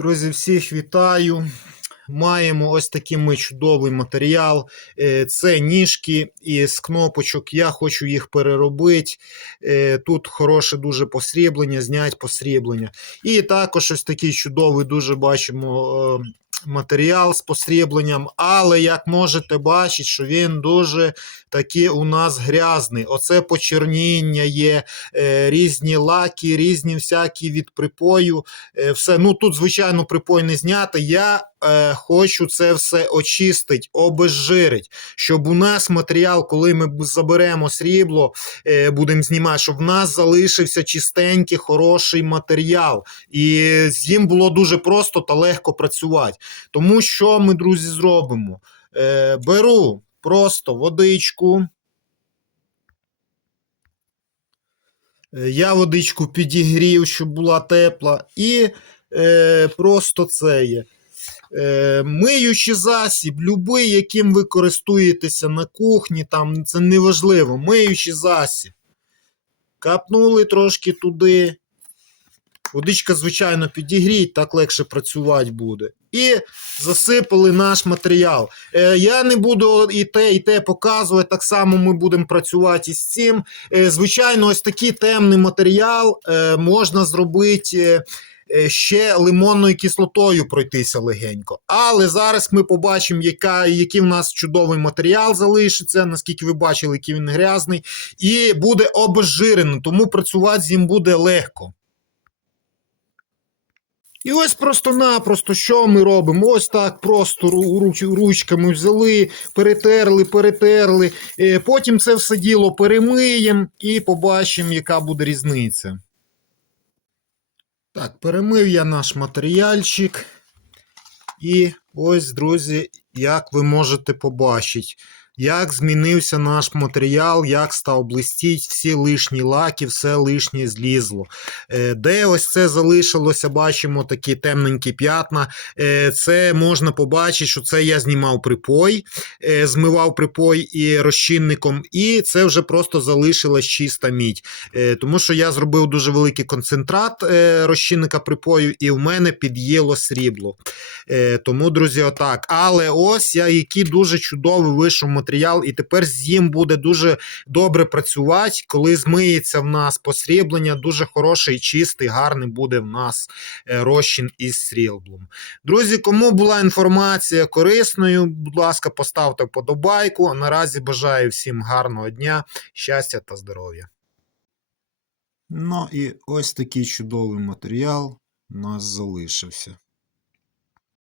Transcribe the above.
Друзі, всіх вітаю. Маємо ось такий ми чудовий матеріал. Е, Це ніжки із кнопочок. Я хочу їх переробити. Е, Тут хороше дуже посріблення, знять посріблення. І також ось такий чудовий, дуже бачимо. е, Матеріал з посрібленням, але як можете бачити, що він дуже такий у нас грязний. Оце почерніння є, е, різні лаки, різні всякі від припою. Е, все. Ну тут, звичайно, припой не зняти. Я е, хочу це все очистити, обезжирити, щоб у нас матеріал, коли ми заберемо срібло, е, будемо знімати, щоб в нас залишився чистенький, хороший матеріал. І з ним було дуже просто та легко працювати. Тому що ми, друзі, зробимо? Е, беру просто водичку. Е, Я водичку підігрів, щоб була тепла, і е, просто це є. Е, миючий засіб, любий, яким ви користуєтеся на кухні, там це неважливо. Миючий засіб. Капнули трошки туди. Водичка, звичайно, підігріть, так легше працювати буде. І засипали наш матеріал. Е, я не буду і те, і те показувати. Так само ми будемо працювати із цим. Е, звичайно, ось такий темний матеріал е, можна зробити. Е, Ще лимонною кислотою пройтися легенько. Але зараз ми побачимо, яка, який в нас чудовий матеріал залишиться, наскільки ви бачили, який він грязний, і буде обезжирений, тому працювати з ним буде легко. І ось просто-напросто, що ми робимо? Ось так просто ручками взяли, перетерли, перетерли. Е, Потім це все діло перемиємо і побачимо, яка буде різниця. Так, перемив я наш матеріальчик. І ось, друзі, як ви можете побачити, як змінився наш матеріал, як став блистіть, всі лишні лаки, все лишнє злізло. Е, Де ось це залишилося, бачимо такі темненькі п'ятна. Е, Це можна побачити, що це я знімав припой, е, змивав припой і розчинником, і це вже просто залишилась чиста мідь. Тому що я зробив дуже великий концентрат розчинника припою, і в мене під'їло срібло. Тому, друзі, отак. Але ось я який дуже чудовий вийшов матеріал, і тепер з ним буде дуже добре працювати, коли змиється в нас посріблення, дуже хороший, чистий, гарний буде в нас е, розчин із сріблом. Друзі, кому була інформація корисною, будь ласка, поставте вподобайку. А наразі бажаю всім гарного дня, щастя та здоров'я. Ну і ось такий чудовий матеріал у нас залишився.